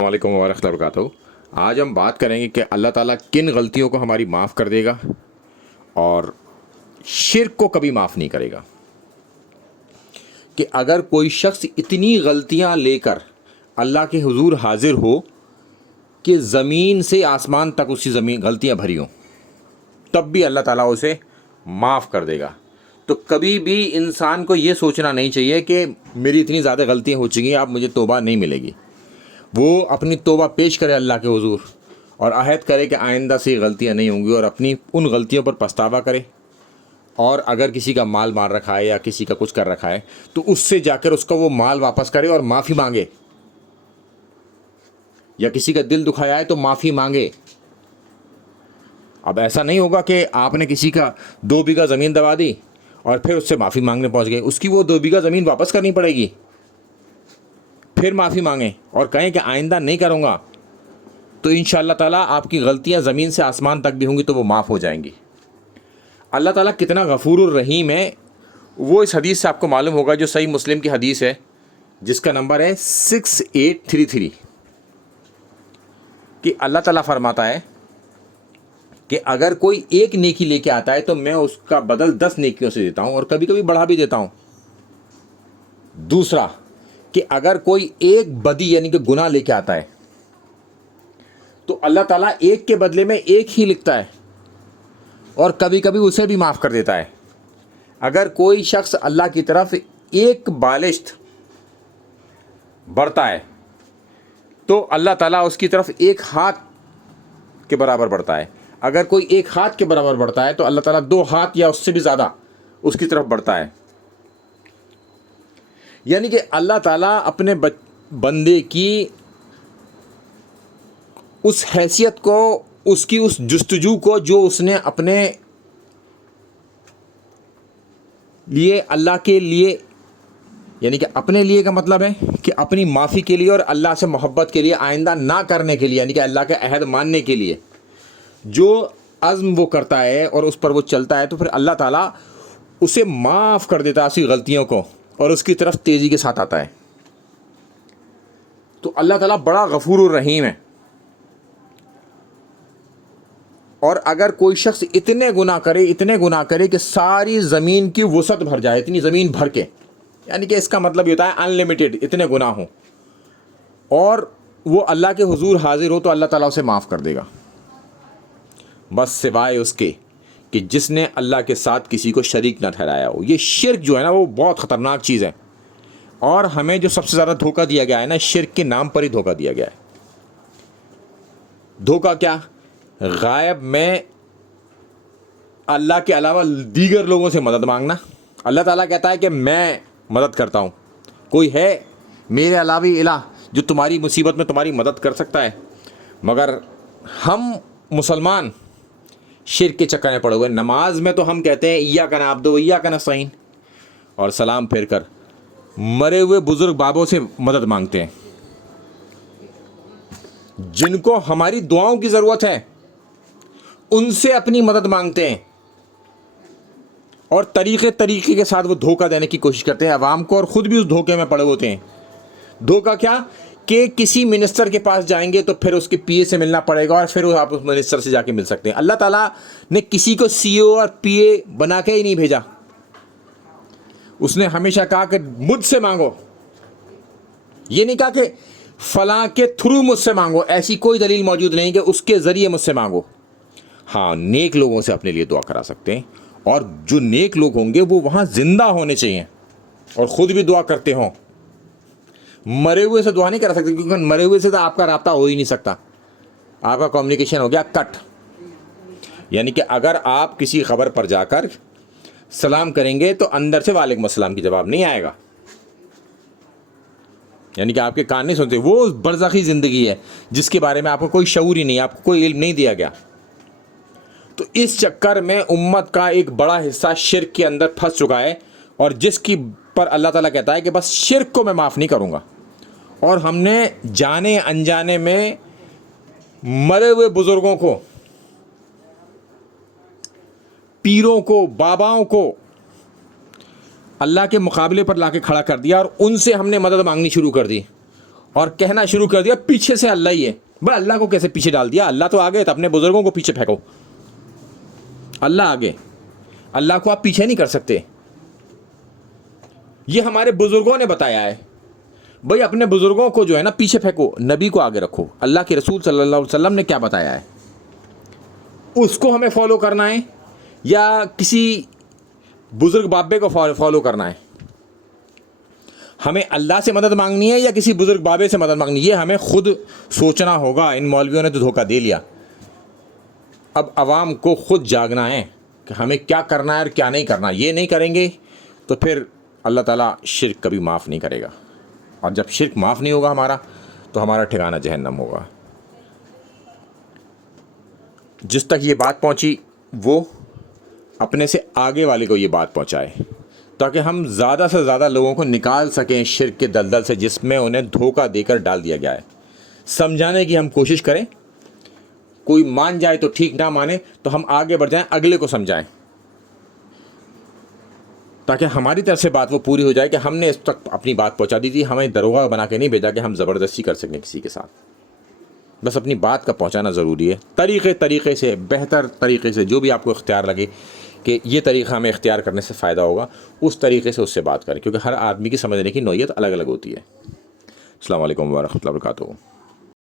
السلام علیکم ورحمۃ اللہ وبرکاتہ۔ آج ہم بات کریں گے کہ اللہ تعالیٰ کن غلطیوں کو ہماری معاف کر دے گا اور شرک کو کبھی معاف نہیں کرے گا۔ کہ اگر کوئی شخص اتنی غلطیاں لے کر اللہ کے حضور حاضر ہو کہ زمین سے آسمان تک اسی زمین غلطیاں بھری ہوں، تب بھی اللہ تعالیٰ اسے معاف کر دے گا۔ تو کبھی بھی انسان کو یہ سوچنا نہیں چاہیے کہ میری اتنی زیادہ غلطیاں ہو چکی ہیں، اب مجھے توبہ نہیں ملے گی۔ وہ اپنی توبہ پیش کرے اللہ کے حضور اور عہد کرے کہ آئندہ سے غلطیاں نہیں ہوں گی، اور اپنی ان غلطیوں پر پچھتاوا کرے۔ اور اگر کسی کا مال مار رکھا ہے یا کسی کا کچھ کر رکھا ہے تو اس سے جا کر اس کا وہ مال واپس کرے اور معافی مانگے، یا کسی کا دل دکھایا ہے تو معافی مانگے۔ اب ایسا نہیں ہوگا کہ آپ نے کسی کا 2 بیگھہ زمین دبا دی اور پھر اس سے معافی مانگنے پہنچ گئے۔ اس کی وہ 2 بیگھہ زمین واپس کرنی پڑے گی، پھر معافی مانگیں اور کہیں کہ آئندہ نہیں کروں گا، تو انشاءاللہ تعالیٰ آپ کی غلطیاں زمین سے آسمان تک بھی ہوں گی تو وہ معاف ہو جائیں گی۔ اللہ تعالیٰ کتنا غفور الرحیم ہے، وہ اس حدیث سے آپ کو معلوم ہوگا، جو صحیح مسلم کی حدیث ہے، جس کا نمبر ہے 6833، کہ اللہ تعالیٰ فرماتا ہے کہ اگر کوئی ایک نیکی لے کے آتا ہے تو میں اس کا بدل 10 نیکیوں سے دیتا ہوں، اور کبھی کبھی بڑھا بھی دیتا ہوں۔ دوسرا کہ اگر کوئی ایک بدی یعنی کہ گناہ لے کے آتا ہے تو اللہ تعالیٰ ایک کے بدلے میں ایک ہی لکھتا ہے، اور کبھی کبھی اسے بھی معاف کر دیتا ہے۔ اگر کوئی شخص اللہ کی طرف ایک بالشت بڑھتا ہے تو اللہ تعالیٰ اس کی طرف ایک ہاتھ کے برابر بڑھتا ہے۔ اگر کوئی ایک ہاتھ کے برابر بڑھتا ہے تو اللہ تعالیٰ 2 ہاتھ یا اس سے بھی زیادہ اس کی طرف بڑھتا ہے۔ یعنی کہ اللہ تعالیٰ اپنے بندے کی اس حیثیت کو، اس کی اس جستجو کو جو اس نے اپنے لیے، اللہ کے لیے، یعنی کہ اپنے لیے کا مطلب ہے کہ اپنی معافی کے لیے اور اللہ سے محبت کے لیے، آئندہ نہ کرنے کے لیے، یعنی کہ اللہ کا عہد ماننے کے لیے جو عزم وہ کرتا ہے اور اس پر وہ چلتا ہے، تو پھر اللہ تعالیٰ اسے معاف کر دیتا ہے اسی غلطیوں کو، اور اس کی طرف تیزی کے ساتھ آتا ہے۔ تو اللہ تعالیٰ بڑا غفور الرحیم ہے۔ اور اگر کوئی شخص اتنے گناہ کرے کہ ساری زمین کی وسعت بھر جائے، اتنی زمین بھر کے، یعنی کہ اس کا مطلب یہ ہوتا ہے ان لمیٹڈ، اتنے گناہ ہوں، اور وہ اللہ کے حضور حاضر ہو تو اللہ تعالیٰ اسے معاف کر دے گا، بس سوائے اس کے کہ جس نے اللہ کے ساتھ کسی کو شریک نہ ٹھہرایا ہو۔ یہ شرک جو ہے نا، وہ بہت خطرناک چیز ہے، اور ہمیں جو سب سے زیادہ دھوکہ دیا گیا ہے نا، شرک کے نام پر ہی دھوکہ دیا گیا ہے۔ دھوکہ کیا؟ غائب میں اللہ کے علاوہ دیگر لوگوں سے مدد مانگنا۔ اللہ تعالیٰ کہتا ہے کہ میں مدد کرتا ہوں، کوئی ہے میرے علاوہ الہ جو تمہاری مصیبت میں تمہاری مدد کر سکتا ہے؟ مگر ہم مسلمان شرک کے چکر میں پڑے ہوئے۔ نماز میں تو ہم کہتے ہیں ایاک نعبد و ایاک نستعین، اور سلام پھیر کر مرے ہوئے بزرگ بابوں سے مدد مانگتے ہیں، جن کو ہماری دعاؤں کی ضرورت ہے، ان سے اپنی مدد مانگتے ہیں، اور طریقے کے ساتھ وہ دھوکہ دینے کی کوشش کرتے ہیں عوام کو، اور خود بھی اس دھوکے میں پڑے ہوتے ہیں۔ دھوکہ کیا؟ کہ کسی منسٹر کے پاس جائیں گے تو پھر اس کے پی اے سے ملنا پڑے گا، اور پھر آپ اس منسٹر سے جا کے مل سکتے ہیں۔ اللہ تعالیٰ نے کسی کو سی او اور پی اے بنا کے ہی نہیں بھیجا، اس نے ہمیشہ کہا کہ مجھ سے مانگو۔ یہ نہیں کہا کہ فلاں کے تھرو مجھ سے مانگو، ایسی کوئی دلیل موجود نہیں کہ اس کے ذریعے مجھ سے مانگو۔ ہاں، نیک لوگوں سے اپنے لیے دعا کرا سکتے ہیں، اور جو نیک لوگ ہوں گے وہ وہاں زندہ ہونے چاہیے اور خود بھی دعا کرتے ہوں۔ مرے ہوئے سے دعا نہیں کرا سکتے، کیونکہ مرے ہوئے سے تو آپ کا رابطہ ہو ہی نہیں سکتا، آپ کا کمیونیکیشن ہو گیا کٹ۔ یعنی کہ اگر آپ کسی خبر پر جا کر سلام کریں گے تو اندر سے وعلیکم السلام کی جواب نہیں آئے گا، یعنی کہ آپ کے کان نہیں سنتے۔ وہ برزخی زندگی ہے جس کے بارے میں آپ کو کوئی شعور ہی نہیں، آپ کو کوئی علم نہیں دیا گیا۔ تو اس چکر میں امت کا ایک بڑا حصہ شرک کے اندر پھنس چکا ہے، اور جس کی پر اللہ تعالیٰ کہتا ہے کہ بس شرک کو میں معاف نہیں کروں گا۔ اور ہم نے جانے انجانے میں مرے ہوئے بزرگوں کو، پیروں کو، باباؤں کو اللہ کے مقابلے پر لا کے کھڑا کر دیا، اور ان سے ہم نے مدد مانگنی شروع کر دی، اور کہنا شروع کر دیا پیچھے سے اللہ ہی ہے. بھائی اللہ کو کیسے پیچھے ڈال دیا؟ اللہ تو آگے تھا، اپنے بزرگوں کو پیچھے پھینکو. اللہ آگے، اللہ کو آپ پیچھے نہیں کر سکتے. یہ ہمارے بزرگوں نے بتایا ہے. بھائی اپنے بزرگوں کو جو ہے نا پیچھے پھینکو، نبی کو آگے رکھو. اللہ کے رسول صلی اللہ علیہ وسلم نے کیا بتایا ہے اس کو ہمیں فالو کرنا ہے، یا کسی بزرگ بابے کو فالو کرنا ہے؟ ہمیں اللہ سے مدد مانگنی ہے یا کسی بزرگ بابے سے مدد مانگنی ہے؟ یہ ہمیں خود سوچنا ہوگا. ان مولویوں نے تو دھوکہ دے لیا. اب عوام کو خود جاگنا ہے کہ ہمیں کیا کرنا ہے اور کیا نہیں کرنا. یہ نہیں کریں گے تو پھر اللہ تعالیٰ شرک کبھی معاف نہیں کرے گا. اور جب شرک معاف نہیں ہوگا ہمارا تو ہمارا ٹھکانہ جہنم ہوگا. جس تک یہ بات پہنچی وہ اپنے سے آگے والے کو یہ بات پہنچائے تاکہ ہم زیادہ سے زیادہ لوگوں کو نکال سکیں شرک کے دلدل سے جس میں انہیں دھوکہ دے کر ڈال دیا گیا ہے. سمجھانے کی ہم کوشش کریں. کوئی مان جائے تو ٹھیک، نہ مانے تو ہم آگے بڑھ جائیں، اگلے کو سمجھائیں تاکہ ہماری طرف سے بات وہ پوری ہو جائے کہ ہم نے اس تک اپنی بات پہنچا دی تھی. ہمیں دروغہ بنا کے نہیں بھیجا کہ ہم زبردستی کر سکیں کسی کے ساتھ. بس اپنی بات کا پہنچانا ضروری ہے طریقے سے، بہتر طریقے سے، جو بھی آپ کو اختیار لگے کہ یہ طریقہ ہمیں اختیار کرنے سے فائدہ ہوگا، اس طریقے سے اس سے بات کریں، کیونکہ ہر آدمی کی سمجھنے کی نوعیت الگ الگ ہوتی ہے. السلام علیکم ورحمۃ اللہ وبرکاتہ.